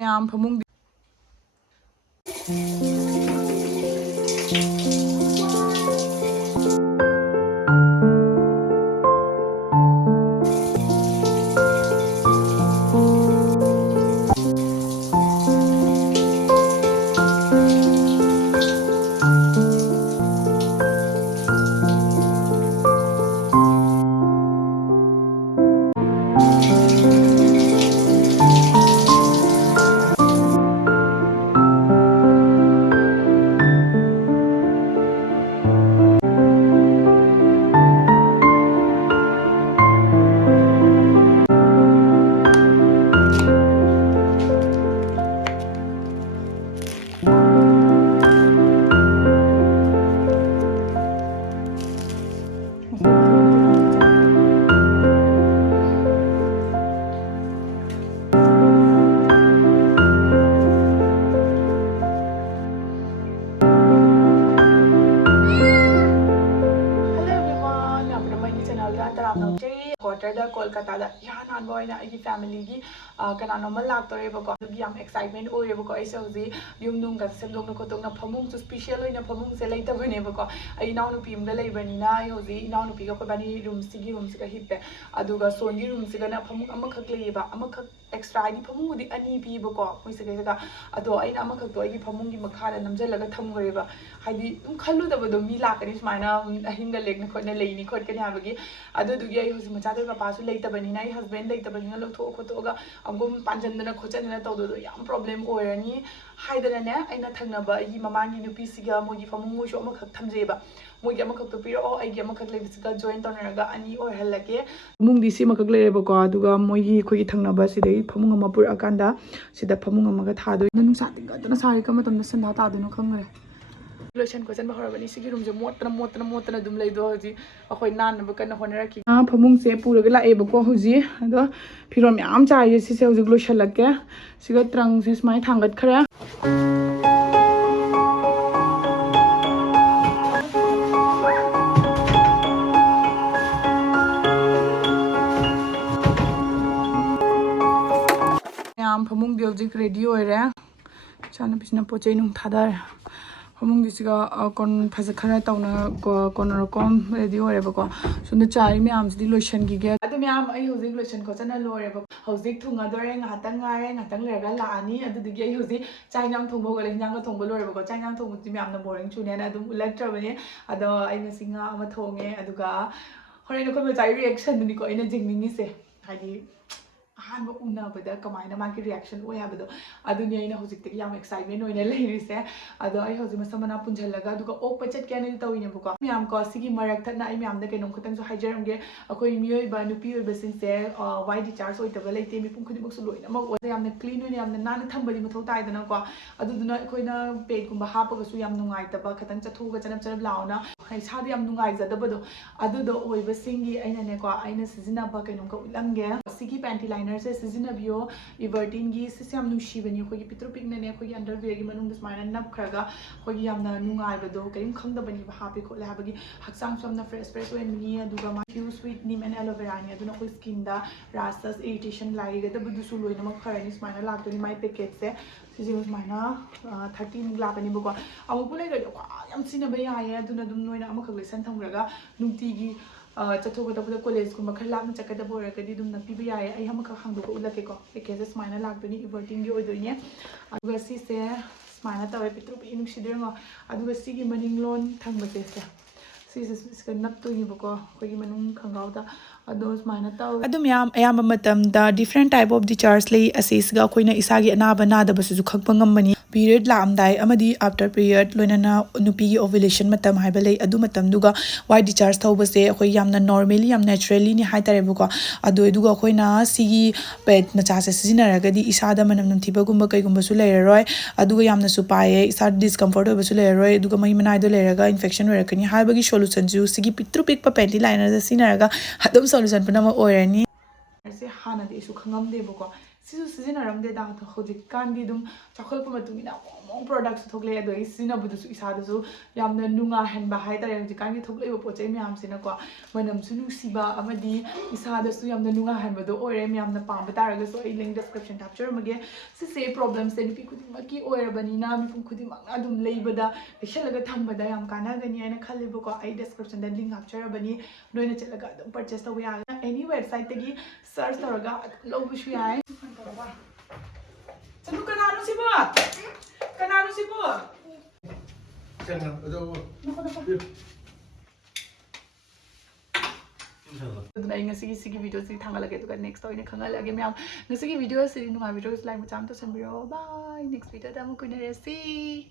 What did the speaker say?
ꯌꯥꯝ ꯐꯃꯨꯡ quarterda Kolkata yahan hanba oina agi family gi kananoma laktoreba ko yam excitement oireba ko aise hoji yumnung ga semdong ko tong na phamung su special oina phamung se laita baneba ko ai naw nu pim da leibani na ai hoji naw nu pi ga ko bani room sigi room siga hippe aduga songi room siga na phamung amakhak leiba amakhak extra gi phamung udi ani pi ba ko moi siga ga ado aina amakhak to agi phamung gi makha da namjalaga thamgreba haidi dum khallu da bodo mi lakani smaina ahinga lekna khotna leini khotkani habagi adu dugi ai hoji macha da papa su leita bani na ai husband leita bani na lotho khoto ga amgum panjandana khochanina tawdo yam problem oirani haidana ne aina thangna ba gi mamangi nupi siga mogi phamung mo sho amakhak thamjeba mogi amakhak to piro o ai gi amakhak leibisiga join tawnaga ani or halake mung di si makak leeba ko aduga mogi khoi thangna ba sidai phamung ama pur akanda sida phamung ama ga thado nung sa tinga tona sari ka matam na sanda ta dunu khangre lotion ko jan ba horabani sigi room je motna dum leido hoji akhoi nan ba kana honaraki phamung se puraga la eba ko hoji ado phirom yam chai si se hoji lotion lakke siga trang se smai thangat khara yam phamung de hoji ready oire chana pisna pochei nung thadar phamung disiga kon phaja khara tawna corner kom ready oreba ko sunda chai myam sidi lotion gi ge adu myam ai hoji lotion ko chana loreba hoji thunga dore ngatang lerga la ani adu digi ai hoji chai nyam thongbo gale nyang ga thongbo loreba ko chai nyam thongbu ti myam na boring chune na adum electrabani ado ai masinga ama thonge aduga hore no ko chai reaction ni ko ina jingningi se hadi ahanba unabada kamaina maki reaction oy habado aduni aina hojikte yam excitement oina leirise ado ai hoji masamana punjalaga duga ok pachet kya ni tawine buko myam ko sigi marak thana ai myam da kenom khutang so haijaramge akoi miyoi ba nupi oi basing se wide discharge oi tabla leite mi pum khudi mok su loina ma yam na clean oina yam na nan thambadi mathau tai dana ko aduduna akoina pet gumba hapaga su yam nungai taba khatang chathu ga chanam launa hai sa yam nungai jadabado adudo oi basingi aina ne ko aina sizina ba kenom ka ulamge sigi pantyliners से सिजनबियो everteen gi सिसम नुशीबनी खोगी पित्रु पिकने ने खोगी underwear gi manung dasmaina nap khraga खोगी yamna nungai bado kaim khangdabani ba happy ko labagi haksang somna fresh wen ni aduga ma Infused with Neem and Aloe Vera ni aduna khoi skin da rashes irritation lai ga da budu su loina ma kharani smaina laktoni mai packet se sisi smaina 13 glapani buko amu pulai ga yam sina ba ya ya aduna dum noina ama khagle san thamraga nungti gi चथोगदबद college गुम खर लाम चकदब ओरगदी दुम नपीब याय आई हम ख हांगदो को उलके को पेकेज स्माइना लागदनी everteen gi oidoine aduga si se स्माइना तवे पित्रु पिनु सिदरंग aduga si gi maning lon thangbate se si naptoini bako khogi manung khangawda ado स्माइना taw adum yam ayam matam da different type of discharge lay assess ga khoina isagi anaba nada basu khakpa ngambani period laamdai amadi after period loinana nupi gi ovulation matam haibale adu matam duga white discharge thawbase khoi yamna normally yam naturally ni haitare buko adu eduga khoina sigi pet macha se sijinaragadi isada manam namthiba gumba kai gumba su leiroi aduga yamna su pae isa discomfort oba su leiroi aduga mai manai do leiraga infection oirakani haibagi solution ju sigi pitru pik pa pantyliners da sinaraga adum solution panama oirani se hana de su khangam de buko sisu sizinnaramde da hojikandi dum chakholpa matungina mong products thoklei ado isinabudu su isa du yamna nunga henba haitare hojikandi thoklei pochei myam sina ko manam su nusiba amadi isa da su yamna nunga henba do oire myamna pamba taraga so I link description capture mage se problems se nupi khudi maki oire bani na mi pum khudi mak na dum leibada leshalaga thambada yam kana gani aina khalibu ko I description da link capture bani noina chelaga dum purchase to ya any website tagi search taraga lobushu yai Salu kanano si Bo? Kanano si Bo? Sana, adobo. Dun ay nga sige video si thangalage to next toy ne khangalage myam nga sige video si nunga video like mo cham to sambiro bye next video da mo kunare see